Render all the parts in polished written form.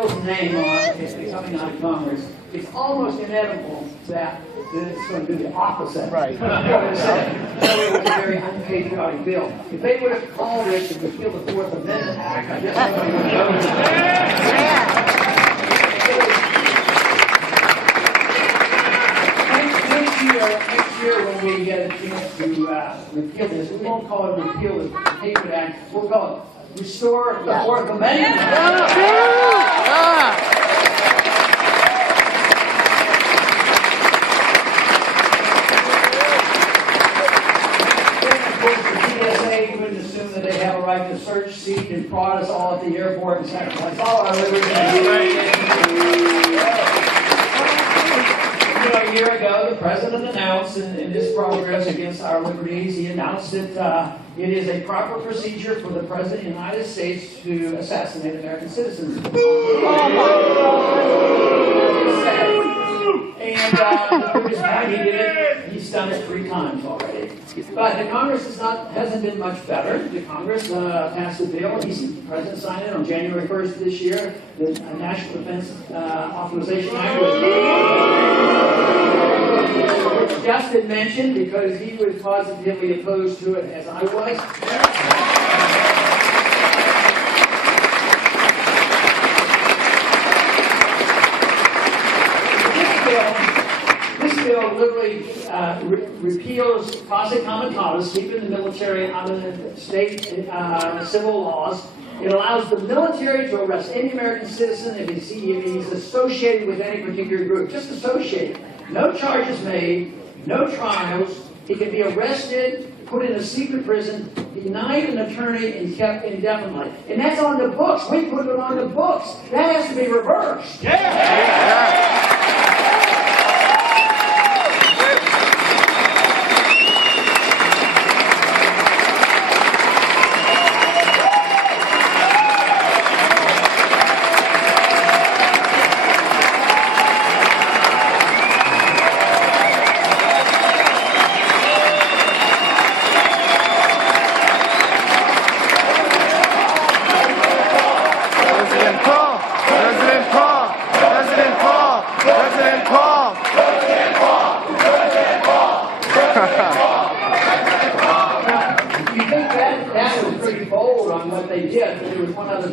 bill's name on it coming out of Congress, it's almost inevitable that it's going to do the opposite. Right. So it was a very unpatriotic bill. If they would have called it to repeal the Fourth Amendment Act, I guess nobody would have known. Next year when we get a chance to repeal this, we won't call it repeal the Patriot Act, we'll call it restore the Fourth Amendment. Assume that they have a right to search, seek, and prod us all at the airport and sacrifice all our liberties. A year ago, the president announced in this progress against our liberties, he announced that it is a proper procedure for the president of the United States to assassinate American citizens. And the previous time he did it, he's done it 3 times already. But the Congress hasn't been much better. The Congress passed a bill. The president signed it on January 1st this year. The National Defense Authorization Act was Justin mentioned because he was positively opposed to it as I was. This bill literally repeals quasi comitatus, keeping the military out of the state civil laws. It allows the military to arrest any American citizen if he's associated with any particular group. Just associated. No charges made, no trials. He can be arrested, put in a secret prison, denied an attorney, and kept indefinitely. And that's on the books. We put it on the books. That has to be reversed. Yeah.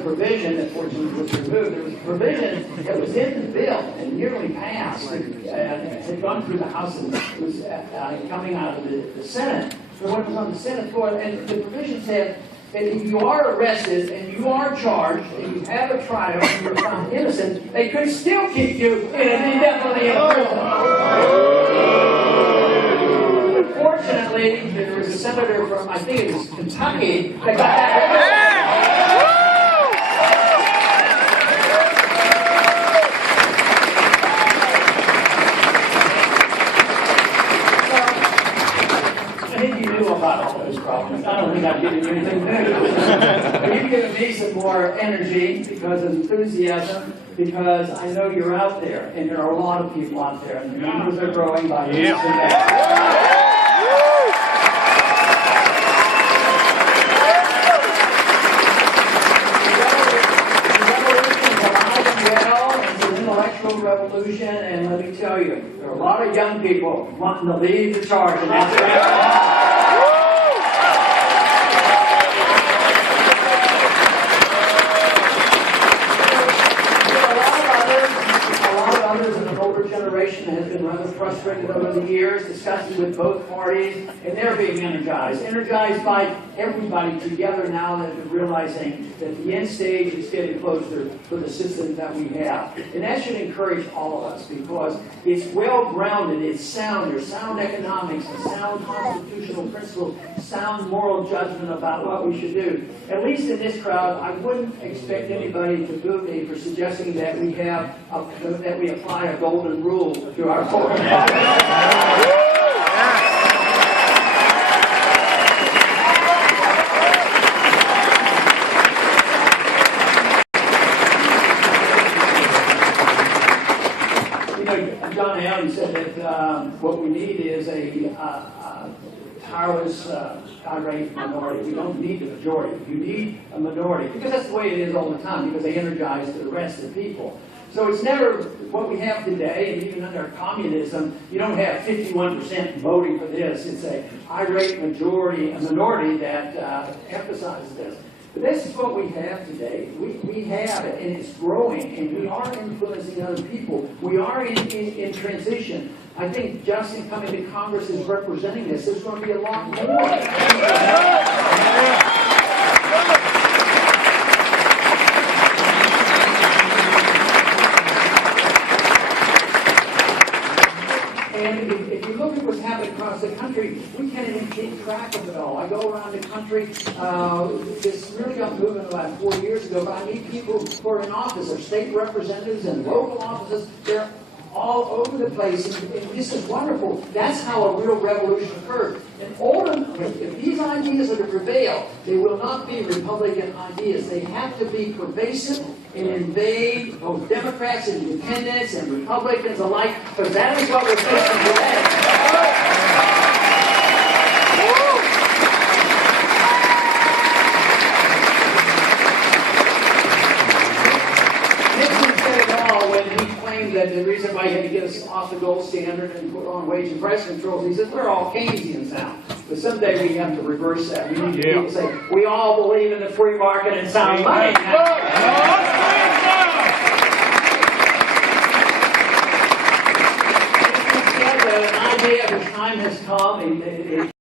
Provision that fortunately was removed. There was a provision that was in the bill and nearly passed. It had gone through the House and it was coming out of the Senate. So when it was on the Senate floor, and the provision said that if you are arrested and you are charged and you have a trial and you're found innocent, they could still keep you indefinitely in prison. Unfortunately, there was a senator from, I think it was Kentucky, that got that. About all those problems. I don't think I've given you anything new. But you've given me some more energy because of enthusiasm, because I know you're out there, and there are a lot of people out there, and the numbers are growing by leaps and bounds. Revolution, and let me tell you, there are a lot of young people wanting to lead the charge, and that's right. Has been rather frustrated over the years, discussing with both parties, and they're being energized by everybody together now that they're realizing that the end stage is getting closer for the system that we have. And that should encourage all of us because it's well-grounded, it's sound, there's sound economics, and sound constitutional principles, sound moral judgment about what we should do. At least in this crowd, I wouldn't expect anybody to boo me for suggesting that we apply a golden rule to our foreign policy. John Allen said that what we need is a powerless, irate minority. We don't need the majority. You need a minority, because that's the way it is all the time, because they energize the rest of the people. So it's never what we have today, and even under communism, you don't have 51% voting for this. It's a irate majority, a minority that emphasizes this. But this is what we have today. We have it, and it's growing, and we are influencing other people. We are in transition. I think Justin coming to Congress is representing this. There's going to be a lot more. And if you look at what's happening across the country, we can't even keep track of it all. I go around the country, this really got moving about 4 years ago, but I meet people who are in office, they're state representatives and local offices, they're all over the place, and this is wonderful. That's how a real revolution occurs. And ultimately, if these ideas are to prevail, they will not be Republican ideas. They have to be pervasive and invade both Democrats and independents and Republicans alike, because that is what we're facing today. That the reason why he had to get us off the gold standard and put on wage and price controls, he said, we're all Keynesians now. But someday we have to reverse that. We need to say, we all believe in the free market and sound money. An idea of the time has come.